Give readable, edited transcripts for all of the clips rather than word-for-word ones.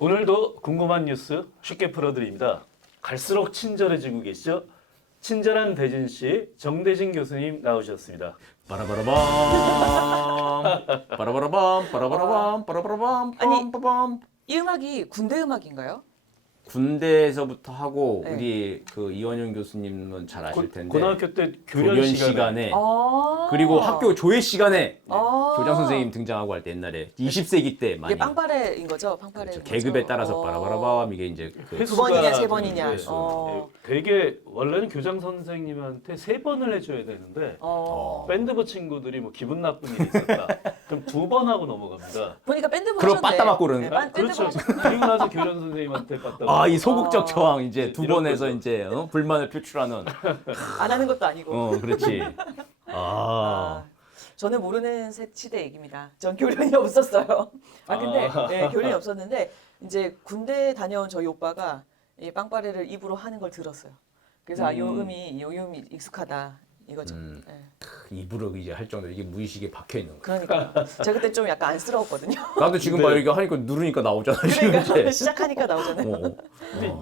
오늘도 궁금한 뉴스 쉽게 풀어드립니다. 갈수록 친절해지고 계시죠? 친절한 대진 씨, 정대진 교수님 나오셨습니다. 빠라바라밤 빠라바라밤 빠라바라밤 빠라바라밤 아니, 빰빠밤. 이 음악이 군대 음악인가요? 군대에서부터 하고 네. 우리 그 이원영 교수님은 잘 아실 텐데 고등학교 때 교련 교련 시간에 아. 그리고 학교 조회 시간에 아. 교장 선생님 등장하고 할 때 옛날에 20세기 때 많이 이게 빵빠레인 거죠? 빵빠레. 그렇죠. 계급에 따라서 빠라바라밤 이게 이제 그 두 번이냐, 세 번이냐. 네. 어. 되게 원래는 교장 선생님한테 3번을 해줘야 되는데 밴드부 친구들이 뭐 기분 나쁜 일이 있었다. 그럼 2번 하고 넘어갑니다. 보니까 밴드 그럼 보셨네. 빠따 맞고 그러는 네, 거야? 그렇죠. 그리고 나서 교련 선생님한테 빠따. 아, 이 소극적 저항 이제 두 이런 번에서 거죠. 이제 불만을 표출하는 안 하는 것도 아니고. 그렇지. 아, 저는 모르는 시대 얘기입니다. 전 교련이 없었어요. 근데 네, 교련이 없었는데 이제 군대 다녀온 저희 오빠가 이 빵빠레를 입으로 하는 걸 들었어요. 그래서 요 음이 익숙하다 이거죠. 네. 입으로 이제 할 정도로 이게 무의식에 박혀 있는 거야. 그러니까 제가 그때 좀 약간 안쓰러웠거든요. 나도 지금 막 이렇게 하니까 누르니까 나오잖아. 그러니까 지금 시작하니까 나오잖아요. 근데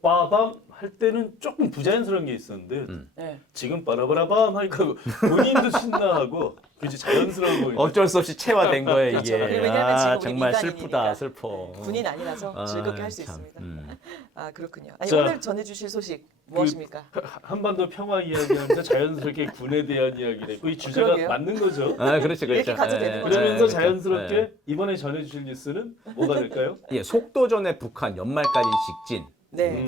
빠밤 할 때는 조금 부자연스러운 게 있었는데 네. 지금 빠라바라밤 하니까 본인도 신나하고 그지 자연스러워 보이고. 어쩔 수 없이 체화된 거예요 그렇죠. 이게. 왜냐면 지금 우리 정말 민간인이니까. 슬프다 슬퍼. 군인 아니라서 즐겁게 할 수 참, 있습니다. 아 그렇군요. 아니 자, 오늘 전해주실 소식 무엇입니까? 한반도 평화 이야기하면서 자연스럽게 군에 대한 이야기를 했고 이 주제가 그러게요. 맞는 거죠. 그렇죠, 그렇죠. 이렇게 가도 되는 거죠. 그러면서 그렇죠. 자연스럽게 네. 이번에 전해주실 뉴스는 뭐가 될까요? 예, 속도전의 북한 연말까지 직진. 네.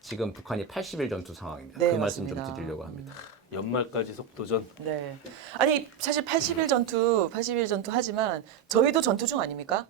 지금 북한이 80일 전투 상황입니다. 네, 그 말씀 맞습니다. 좀 드리려고 합니다. 연말까지 속도전. 네. 아니 사실 80일 전투 하지만 저희도 전투 중 아닙니까?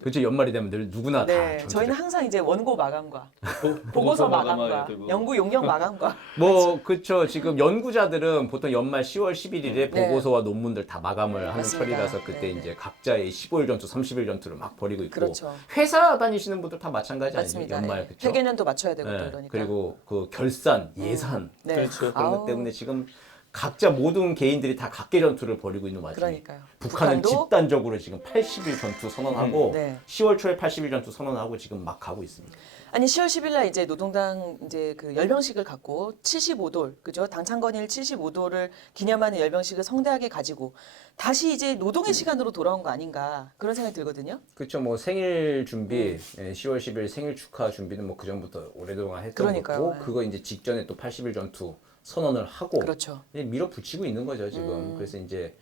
그렇죠. 연말이 되면 늘 누구나 다 네. 전투. 저희는 항상 이제 원고 마감과 보고서 보고서 마감과 마감해야 되고. 연구 용역 마감과 뭐 그렇죠. 지금 연구자들은 보통 연말 10월 11일에 네. 보고서와 논문들 다 마감을 하는 맞습니다. 철이라서 그때 네, 네. 이제 각자의 15일 전투, 30일 전투를 막 벌이고 있고 그렇죠. 회사 다니시는 분들 다 마찬가지 아니에요? 맞습니다. 연말 네. 그렇죠. 회계년도 맞춰야 되고 또 네. 그러니까. 그리고 그 결산, 예산 네. 그렇죠. 그런 것 아우, 때문에 지금 각자 모든 개인들이 다 각계 전투를 벌이고 있는 와중에 그러니까요. 북한은 북한도 집단적으로 지금 80일 전투 선언하고 네. 10월 초에 80일 전투 선언하고 지금 막 가고 있습니다. 아니 10월 10일 날 이제 노동당 이제 그 열병식을 갖고 75돌 그죠? 당창건일 75돌을 기념하는 열병식을 성대하게 가지고 다시 이제 노동의 시간으로 돌아온 거 아닌가 그런 생각이 들거든요. 그렇죠. 뭐 생일 준비, 10월 10일 생일 축하 준비는 뭐 그 전부터 오래동안 했던 그러니까요. 거고 그거 이제 직전에 또 80일 전투 선언을 하고 그렇죠. 이제 밀어붙이고 있는 거죠 지금. 그래서 이제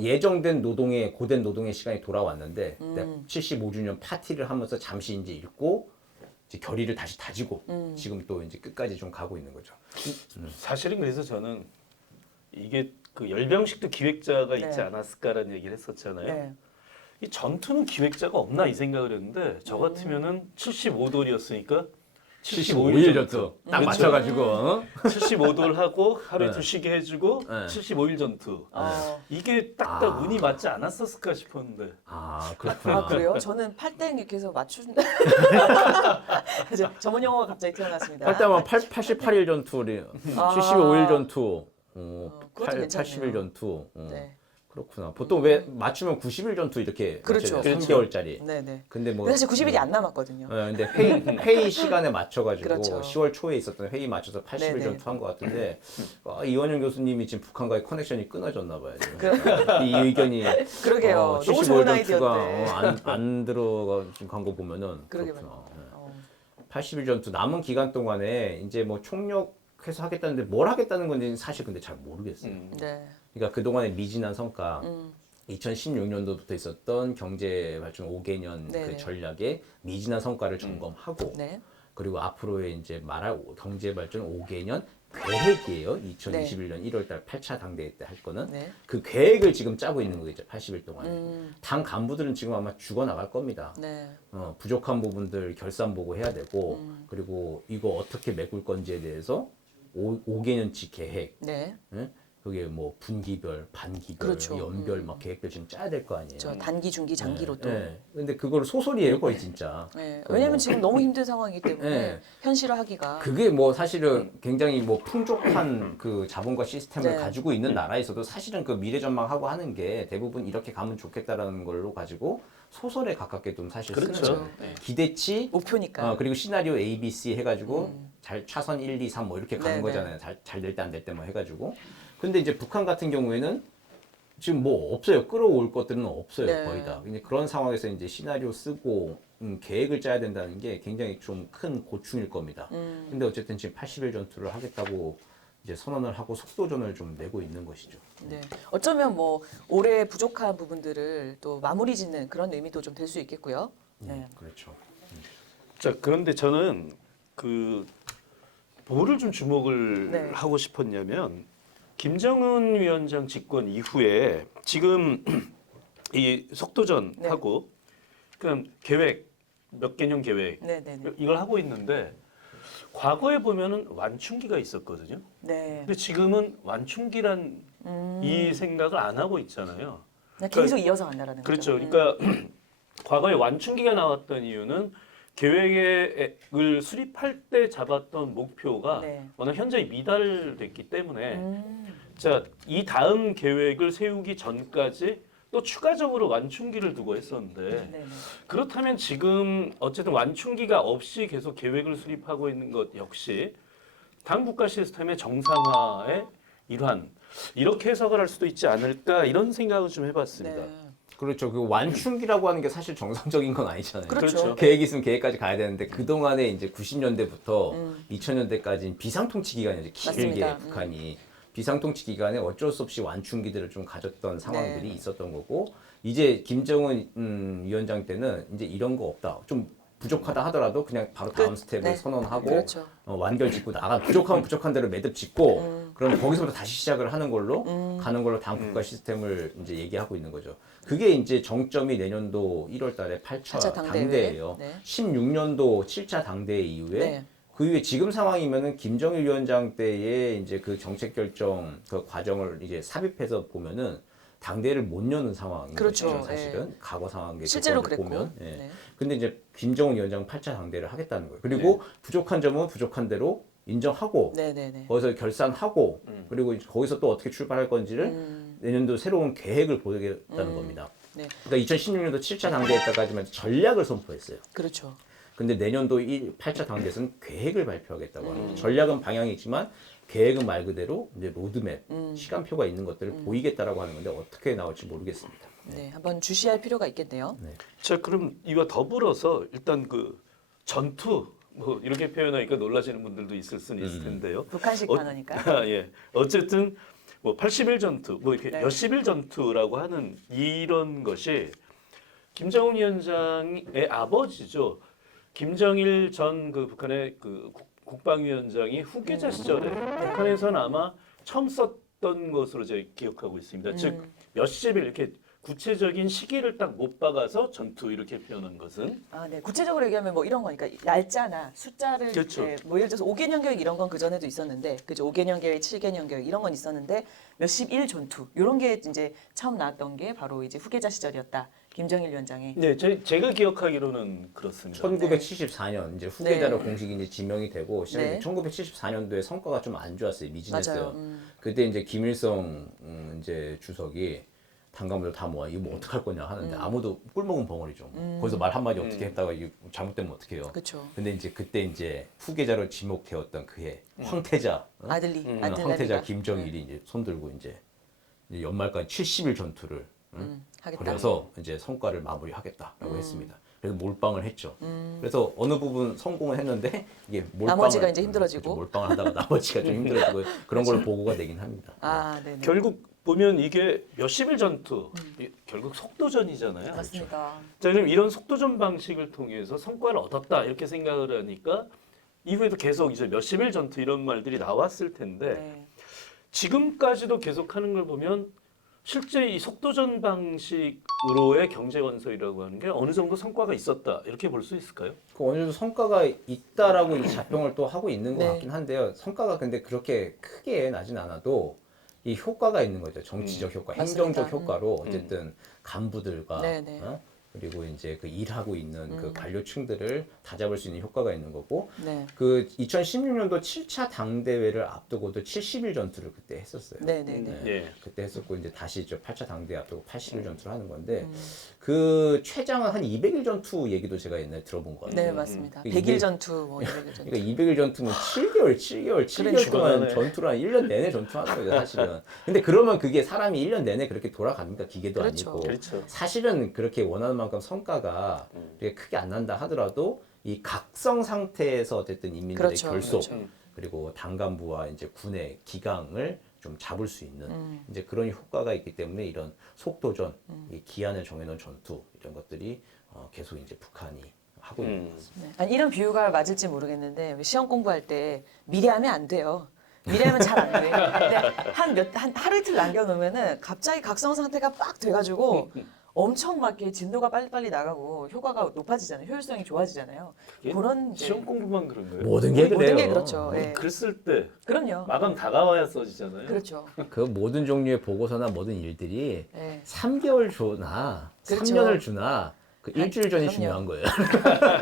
예정된 노동의 고된 노동의 시간이 돌아왔는데 75주년 파티를 하면서 잠시 이제 잃고 이제 결의를 다시 다지고 지금 또 이제 끝까지 좀 가고 있는 거죠. 사실은 그래서 저는 이게 그 열병식도 기획자가 네. 있지 않았을까라는 얘기를 했었잖아요. 네. 이 전투는 기획자가 없나 이 생각을 했는데 저 같으면은 75돌이었으니까 75일 전투 딱 그렇죠. 맞춰가지고 75돌 하고 하루에 네. 2 쉬게 해주고 네. 75일 전투. 이게 딱딱 운이 맞지 않았었을까 싶었는데. 그렇구나. 아 그래요? 저는 팔땡 이렇게 해서 맞춘다. 이제 전문 용어가 갑자기 태어났습니다. 할 때만 88일 전투, 아. 75일 전투, 그것도 괜찮네요. 80일 전투. 네. 그렇구나. 보통 왜 맞추면 90일 전투 이렇게 그렇죠. 맞춰요. 3개월짜리. 네네. 근데 뭐 사실 90일이 안 남았거든요. 근데 회의 시간에 맞춰가지고 그렇죠. 10월 초에 있었던 회의 맞춰서 80일 네네. 전투한 것 같은데 이원영 교수님이 지금 북한과의 커넥션이 끊어졌나 봐요. 지금. 이 의견이 그러게요. 너무 75일 좋은 전투가 아이디어인데. 안 들어간 거 보면은 그러게 그렇구나. 말이에요. 80일 전투 남은 기간 동안에 이제 뭐 총력해서 하겠다는데 뭘 하겠다는 건지 사실 근데 잘 모르겠어요. 네. 그러니까 그동안의 미진한 성과 2016년도부터 있었던 경제 발전 5개년 네네. 그 전략의 미진한 성과를 점검하고 네. 그리고 앞으로의 이제 말할 경제 발전 5개년 계획이에요. 2021년 1월달 8차 당대회 때 할 거는 네. 그 계획을 지금 짜고 있는 거겠죠. 80일 동안에. 당 간부들은 지금 아마 죽어 나갈 겁니다. 네. 부족한 부분들 결산 보고 해야 되고 그리고 이거 어떻게 메꿀 건지에 대해서 5개년치 계획 네. 예? 그게 뭐 분기별, 반기별, 그렇죠. 연별 막 계획들 지금 짜야 될 거 아니에요. 저 단기, 중기, 장기로 또. 네. 근데 그걸 소설이에요, 거의 진짜. 네. 그 왜냐면 뭐- 지금 너무 힘든 상황이기 때문에 네. 현실화하기가. 그게 뭐 사실은 굉장히 뭐 풍족한 그 자본과 시스템을 네. 가지고 있는 나라에서도 사실은 그 미래 전망하고 하는 게 대부분 이렇게 가면 좋겠다라는 걸로 가지고 소설에 가깝게 좀 사실 그렇죠. 쓰는 네. 뭐 기대치 목표니까. 그리고 시나리오 A, B, C 해가지고 잘 차선 1, 2, 3 뭐 이렇게 가는 네, 거잖아요. 잘 될 때 안 될 때 뭐 해가지고. 근데 이제 북한 같은 경우에는 지금 뭐 없어요. 끌어올 것들은 없어요. 네. 거의 다. 근데 그런 상황에서 이제 시나리오 쓰고 계획을 짜야 된다는 게 굉장히 좀 큰 고충일 겁니다. 근데 어쨌든 지금 80일 전투를 하겠다고 이제 선언을 하고 속도전을 좀 내고 있는 것이죠. 네. 어쩌면 뭐 올해 부족한 부분들을 또 마무리 짓는 그런 의미도 좀 될 수 있겠고요. 네. 그렇죠. 자, 그런데 저는 그 뭐를 좀 주목을 네. 하고 싶었냐면 김정은 위원장 집권 이후에 지금 이 속도전하고 그냥 계획 몇 개년 계획 네, 네, 네. 이걸 하고 있는데 과거에 보면은 완충기가 있었거든요. 네. 근데 지금은 완충기란 이 생각을 안 하고 있잖아요. 그냥 계속 이어서 간다라는 그렇죠. 거죠. 그러니까 과거에 완충기가 나왔던 이유는 계획을 수립할 때 잡았던 목표가 네. 워낙 현저히 미달됐기 때문에 음. 자, 이 다음 계획을 세우기 전까지 또 추가적으로 완충기를 두고 했었는데 네, 네. 그렇다면 지금 어쨌든 완충기가 없이 계속 계획을 수립하고 있는 것 역시 당 국가 시스템의 정상화의 일환 이렇게 해석을 할 수도 있지 않을까 이런 생각을 좀 해봤습니다. 네. 그렇죠. 그 완충기라고 하는 게 사실 정상적인 건 아니잖아요. 그렇죠. 계획이 있으면 계획까지 가야 되는데 그동안에 이제 90년대부터 2000년대까지는 비상통치 기간이었죠. 길게 맞습니다. 북한이 비상통치 기간에 어쩔 수 없이 완충기들을 좀 가졌던 상황들이 네. 있었던 거고 이제 김정은 위원장 때는 이제 이런 거 없다. 좀 부족하다 하더라도 그냥 바로 다음 끝. 스텝을 네. 선언하고 그렇죠. 완결 짓고 나가 부족하면 부족한 대로 매듭 짓고 그럼 거기서부터 다시 시작을 하는 걸로 가는 걸로 당 국가 시스템을 이제 얘기하고 있는 거죠. 그게 이제 정점이 내년도 1월 달에 8차 8차 당대회. 당대예요. 네. 16년도 7차 당대회 이후에 네. 그 이후에 지금 상황이면은 김정일 위원장 때의 이제 그 정책 결정 그 과정을 이제 삽입해서 보면은 당대회를 못 여는 상황인 그렇죠. 거죠, 사실은. 과거 상황에 실제로 조건을 그랬고. 보면. 예. 네. 근데 이제 김정은 위원장 8차 당대회를 하겠다는 거예요. 그리고 부족한 점은 부족한 대로 인정하고 네, 네, 네. 거기서 결산하고 그리고 이제 거기서 또 어떻게 출발할 건지를 내년도 새로운 계획을 보이겠다는 겁니다. 네. 그러니까 2016년도 7차 당대회 때까지만 전략을 선포했어요. 그렇죠. 근데 내년도 8차 당대에서는 계획을 발표하겠다고 하는 거예요. 전략은 방향이지만 계획은 말 그대로 이제 로드맵, 시간표가 있는 것들을 보이겠다라고 하는 건데 어떻게 나올지 모르겠습니다. 네, 한번 주시할 필요가 있겠네요. 자, 그럼 이와 더불어서 일단 그 전투 뭐 이렇게 표현하니까 놀라시는 분들도 있을 수는 있을 텐데요. 북한식 어- 단어니까. 예. 어쨌든 뭐 80일 전투, 뭐 이렇게 네. 몇십일 전투라고 하는 이런 것이 김정은 위원장의 아버지죠. 김정일 전 그 북한의 그 국방위원장이 후계자 시절에 북한에서는 아마 처음 썼던 것으로 제가 기억하고 있습니다. 즉 몇십일 이렇게 구체적인 시기를 딱 못 박아서 전투 이렇게 표현한 것은 아, 네. 구체적으로 얘기하면 뭐 이런 거니까 날짜나 숫자를 그렇죠. 네, 뭐 예를 들어서 5개년 계획 이런 건 그 전에도 있었는데, 그죠? 5개년 계획, 7개년 계획 이런 건 있었는데 몇십일 전투 이런 게 이제 처음 나왔던 게 바로 이제 후계자 시절이었다. 김정일 위원장의. 네, 제가 기억하기로는 그렇습니다. 1974년 이제 후계자로 네. 공식 이제 지명이 되고 네. 1974년도에 성과가 좀 안 좋았어요. 미진했어요. 맞아요. 그때 이제 김일성 이제 주석이 당감들 다 모아 이거 뭐 어떡할 거냐 하는데 아무도 꿀먹은 벙어리죠. 거기서 말 한마디 어떻게 했다가 이게 잘못되면 어떡해요. 그렇죠. 근데 이제 그때 이제 후계자로 지목되었던 그해 황태자 아들리, 황태자 아들나리가 김정일이 이제 손들고 이제 연말까지 70일 전투를 하겠다. 그래서 이제 성과를 마무리하겠다라고 했습니다. 그래서 몰빵을 했죠. 그래서 어느 부분 성공을 했는데 이게 몰빵을, 나머지가 이제 힘들어지고. 그렇죠. 몰빵을 하다가 나머지가 좀 힘들어지고 그런 걸로 보고가 되긴 합니다. 아, 네, 네. 결국 보면 이게 몇십일 전투, 결국 속도전이잖아요. 맞습니다. 자, 그럼 이런 속도전 방식을 통해서 성과를 얻었다 이렇게 생각을 하니까 이후에도 계속 이제 몇십일 전투 이런 말들이 나왔을 텐데 네. 지금까지도 계속하는 걸 보면 실제 이 속도전 방식으로의 경제 건설이라고 하는 게 어느 정도 성과가 있었다 이렇게 볼 수 있을까요? 그 어느 정도 성과가 있다라고 이제 자평을 또 하고 있는 것 네. 같긴 한데요. 성과가 근데 그렇게 크게 나진 않아도 이 효과가 있는 거죠. 정치적 효과, 행정적 맞습니다. 효과로 어쨌든 간부들과 네네. 그리고 이제 그 일하고 있는 그 관료층들을 다잡을 수 있는 효과가 있는 거고 네. 그 2016년도 7차 당대회를 앞두고도 70일 전투를 그때 했었어요. 네네네. 예. 그때 했었고 이제 다시 8차 당대회 앞두고 80일 전투를 하는 건데 그 최장은 한 200일 전투 얘기도 제가 옛날에 들어본 것 같아요. 네, 맞습니다. 이게 100일 전투, 뭐 200일 전투. 그러니까 200일 전투면 7개월 동안 그러니까. 전투를 한 1년 내내 전투하는 거죠, 사실은. 근데 그러면 그게 사람이 1년 내내 그렇게 돌아갑니까? 기계도 그렇죠. 아니고. 그렇죠. 사실은 그렇게 원하는 만큼 성과가 되게 크게 안 난다 하더라도 이 각성 상태에서 어쨌든 인민들의 그렇죠, 결속 그렇죠. 그리고 당 간부와 이제 군의 기강을 좀 잡을 수 있는 이제 그런 효과가 있기 때문에 이런 속도전, 이 기한을 정해놓은 전투 이런 것들이 계속 이제 북한이 하고 있는 것 같습니다. 네. 아니, 이런 비유가 맞을지 모르겠는데 우리 시험 공부할 때 미리 하면 안 돼요. 미리 하면 잘 안 돼. 근데 한 하루 이틀 남겨놓으면은 갑자기 각성 상태가 빡 돼가지고 엄청 막 이렇게 진도가 빨리빨리 나가고 효과가 높아지잖아요. 효율성이 좋아지잖아요. 그게 그런 이제 시험 공부만 그런 거예요. 모든 게 모든 그래요. 게 그렇죠. 예. 글 쓸 때 그럼요. 마감 다가와야 써지잖아요. 그렇죠. 그 모든 종류의 보고서나 모든 일들이 예. 3개월 주나 그렇죠. 3년을 주나 그 일주일 전이 그럼요. 중요한 거예요.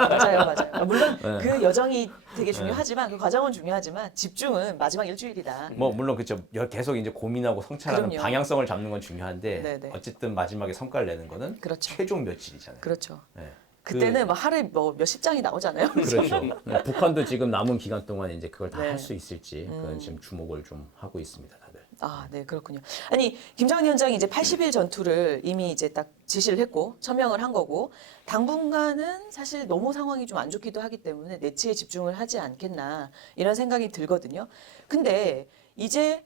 맞아요, 맞아요. 물론 네. 그 여정이 되게 중요하지만 그 과정은 중요하지만 집중은 마지막 일주일이다. 뭐 물론 그렇죠. 계속 이제 고민하고 성찰하는 그럼요. 방향성을 잡는 건 중요한데 네네. 어쨌든 마지막에 성과를 내는 거는 그렇죠. 최종 며칠이잖아요. 그렇죠. 네. 그때는 뭐 하루에 뭐 몇십 장이 나오잖아요. 그렇죠. 네, 북한도 지금 남은 기간 동안 이제 그걸 다 네. 할 수 있을지 그건 지금 주목을 좀 하고 있습니다, 다들. 아, 네, 그렇군요. 아니, 김정은 위원장이 이제 80일 전투를 이미 이제 딱 지시를 했고 천명을 한 거고 당분간은 사실 너무 상황이 좀 안 좋기도 하기 때문에 내치에 집중을 하지 않겠나 이런 생각이 들거든요. 근데 이제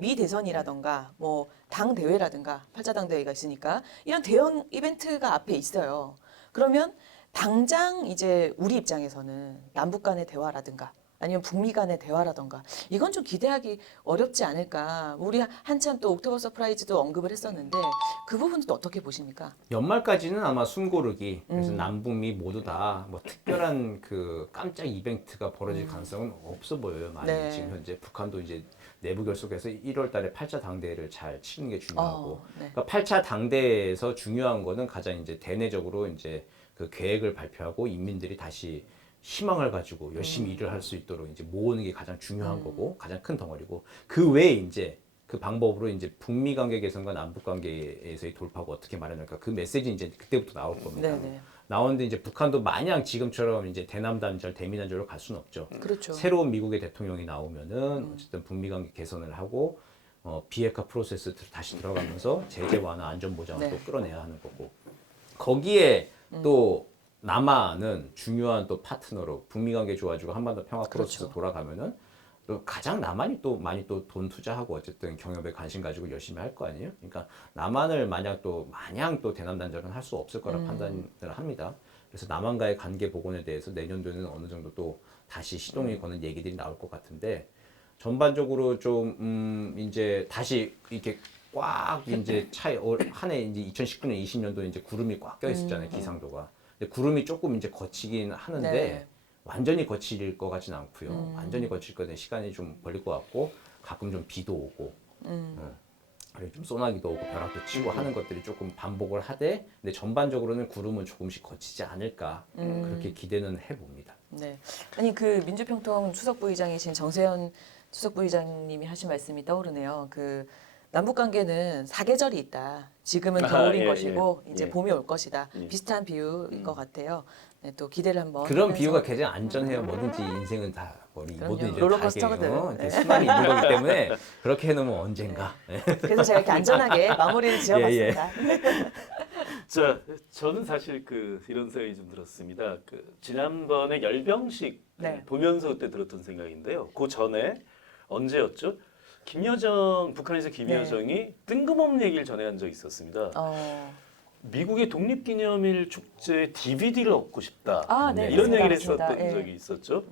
미 대선이라던가 뭐 당 대회라든가 8차 당 대회가 있으니까 이런 대형 이벤트가 앞에 있어요. 그러면 당장 이제 우리 입장에서는 남북 간의 대화라든가 아니면 북미 간의 대화라던가 이건 좀 기대하기 어렵지 않을까. 우리 한참 또 옥토버 서프라이즈도 언급을 했었는데 그 부분도 또 어떻게 보십니까? 연말까지는 아마 숨고르기. 그래서 남북미 모두 다 뭐 특별한 그 깜짝 이벤트가 벌어질 가능성은 없어 보여요. 많이 네. 지금 현재 북한도 이제 내부 결속해서 1월달에 8차 당대회를 잘 치는 게 중요하고. 네. 그러니까 8차 당대회에서 중요한 거는 가장 이제 대내적으로 이제 그 계획을 발표하고 인민들이 다시 희망을 가지고 열심히 일을 할 수 있도록 이제 모으는 게 가장 중요한 거고 가장 큰 덩어리고 그 외에 이제 그 방법으로 이제 북미 관계 개선과 남북 관계에서의 돌파가 어떻게 마련할까 그 메시지 이제 그때부터 나올 겁니다. 네네. 나오는데 이제 북한도 마냥 지금처럼 이제 대남 단절, 대미 단절로 갈 수는 없죠. 그렇죠. 새로운 미국의 대통령이 나오면은 어쨌든 북미 관계 개선을 하고 비핵화 프로세스 다시 들어가면서 제재 완화, 안전 보장을 네. 또 끌어내야 하는 거고 거기에 또 남한은 중요한 또 파트너로 북미 관계 좋아지고 한반도 평화 프로세스 그렇죠. 돌아가면은 또 가장 남한이 또 많이 또 돈 투자하고 어쨌든 경협에 관심 가지고 열심히 할 거 아니에요. 그러니까 남한을 마냥 또 대남 단절은 할 수 없을 거라 판단을 합니다. 그래서 남한과의 관계 복원에 대해서 내년도에는 어느 정도 또 다시 시동이 거는 얘기들이 나올 것 같은데 전반적으로 좀 이제 다시 이렇게 꽉 이제 한해 이제 2019년 20년도 이제 구름이 꽉 껴 있었잖아요. 기상도가. 근데 구름이 조금 이제 거치긴 하는데 네. 완전히 거칠 것 같지는 않고요. 완전히 거칠 거는 시간이 좀 걸릴 것 같고 가끔 좀 비도 오고 그리고 좀 소나기도 오고 벼락도 치고 하는 것들이 조금 반복을 하되 근데 전반적으로는 구름은 조금씩 거치지 않을까 그렇게 기대는 해봅니다. 네. 아니 그 민주평통 수석부의장이신 정세현 수석부의장님이 하신 말씀이 떠오르네요. 그 남북 관계는 사계절이 있다. 지금은 겨울인 예, 것이고 예. 이제 예. 봄이 올 것이다. 비슷한 비유인 것 같아요. 네, 또 기대를 한번 그런 하면서. 비유가 가장 안전해요. 뭐든지 인생은 다 우리 그럼요. 모든 일은 롤러코스터거든. 다 순환이 있는 거기 때문에 그렇게 해놓으면 언젠가. 그래서 제가 이렇게 안전하게 마무리를 예, 지어봤습니다. 자, 저는 사실 이런 생각이 좀 들었습니다. 지난번에 열병식 네. 보면서 그때 들었던 생각인데요. 그 전에 언제였죠? 북한에서 김여정이 뜬금없는 얘기를 전해한 적이 있었습니다. 미국의 독립기념일 축제 DVD를 얻고 싶다. 아, 네, 이런 맞습니다. 얘기를 맞습니다. 했었던 예. 적이 있었죠.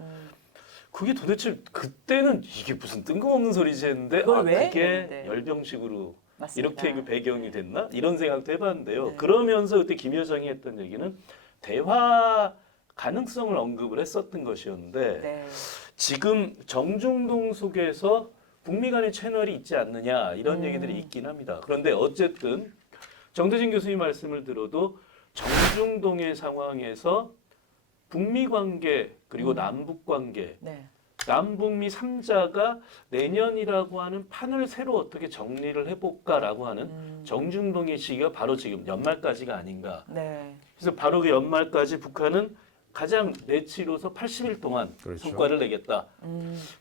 그게 도대체 그때는 이게 무슨 뜬금없는 소리지 했는데 그걸 왜? 그게 했는데. 열병식으로 맞습니다. 이렇게 그 배경이 됐나? 이런 생각도 해봤는데요. 네. 그러면서 그때 김여정이 했던 얘기는 대화 가능성을 언급을 했었던 것이었는데 네. 지금 정중동 속에서 북미 간의 채널이 있지 않느냐 이런 얘기들이 있긴 합니다. 그런데 어쨌든 정대진 교수님 말씀을 들어도 정중동의 상황에서 북미 관계 그리고 남북 관계 네. 남북미 3자가 내년이라고 하는 판을 새로 어떻게 정리를 해볼까라고 하는 정중동의 시기가 바로 지금 연말까지가 아닌가. 네. 그래서 바로 그 연말까지 북한은 가장 내치로서 80일 동안 그렇죠. 성과를 내겠다.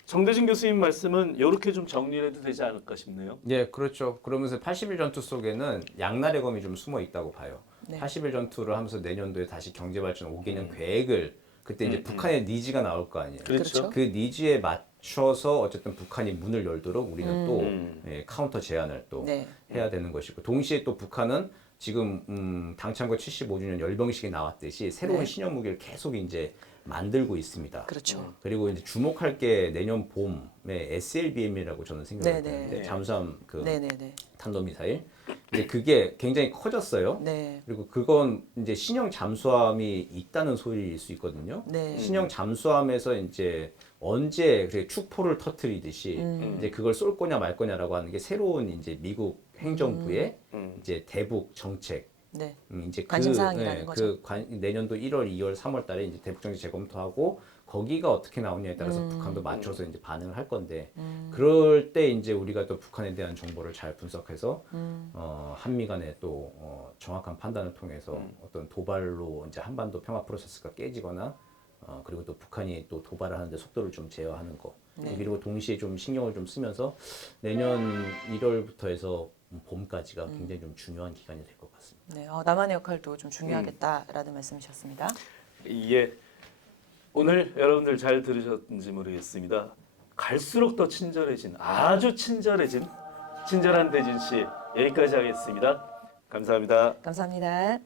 정대진 교수님 말씀은 이렇게 좀 정리를 해도 되지 않을까 싶네요. 예, 그렇죠. 그러면서 80일 전투 속에는 양날의 검이 좀 숨어 있다고 봐요. 네. 80일 전투를 하면서 내년도에 다시 경제발전 5개년 계획을 그때 이제 북한의 니즈가 나올 거 아니에요. 그렇죠. 그 니즈에 맞춰서 어쨌든 북한이 문을 열도록 우리는 또 예, 카운터 제안을 또 네. 해야 되는 것이고 동시에 또 북한은 지금 당창고 75주년 열병식이 나왔듯이 새로운 네. 신형 무기를 계속 이제 만들고 있습니다. 그렇죠. 그리고 이제 주목할 게 내년 봄에 SLBM이라고 저는 생각을 네네. 하는데 잠수함 그 네네네. 탄도미사일. 이제 그게 굉장히 커졌어요. 네. 그리고 그건 이제 신형 잠수함이 있다는 소리일 수 있거든요. 네. 신형 잠수함에서 이제 언제 그 축포를 터트리듯이 이제 그걸 쏠 거냐 말 거냐라고 하는 게 새로운 이제 미국 행정부의 이제 대북 정책. 네. 이제 관심 사항이라는 거죠. 내년도 1월, 2월, 3월 달에 이제 대북 정책 재검토하고 거기가 어떻게 나오냐에 따라서 북한도 맞춰서 이제 반응을 할 건데 그럴 때 이제 우리가 또 북한에 대한 정보를 잘 분석해서 한미 간의 또 정확한 판단을 통해서 어떤 도발로 이제 한반도 평화 프로세스가 깨지거나 그리고 또 북한이 또 도발을 하는데 속도를 좀 제어하는 거 네. 그리고 동시에 좀 신경을 좀 쓰면서 내년 1월부터 해서 봄까지가 굉장히 좀 중요한 기간이 될 것 같습니다. 네. 남한의 역할도 좀 중요하겠다라는 말씀이셨습니다. 예. 오늘 여러분들 잘 들으셨는지 모르겠습니다. 갈수록 더 친절해진 아주 친절한 대진 씨 여기까지 하겠습니다. 감사합니다. 감사합니다.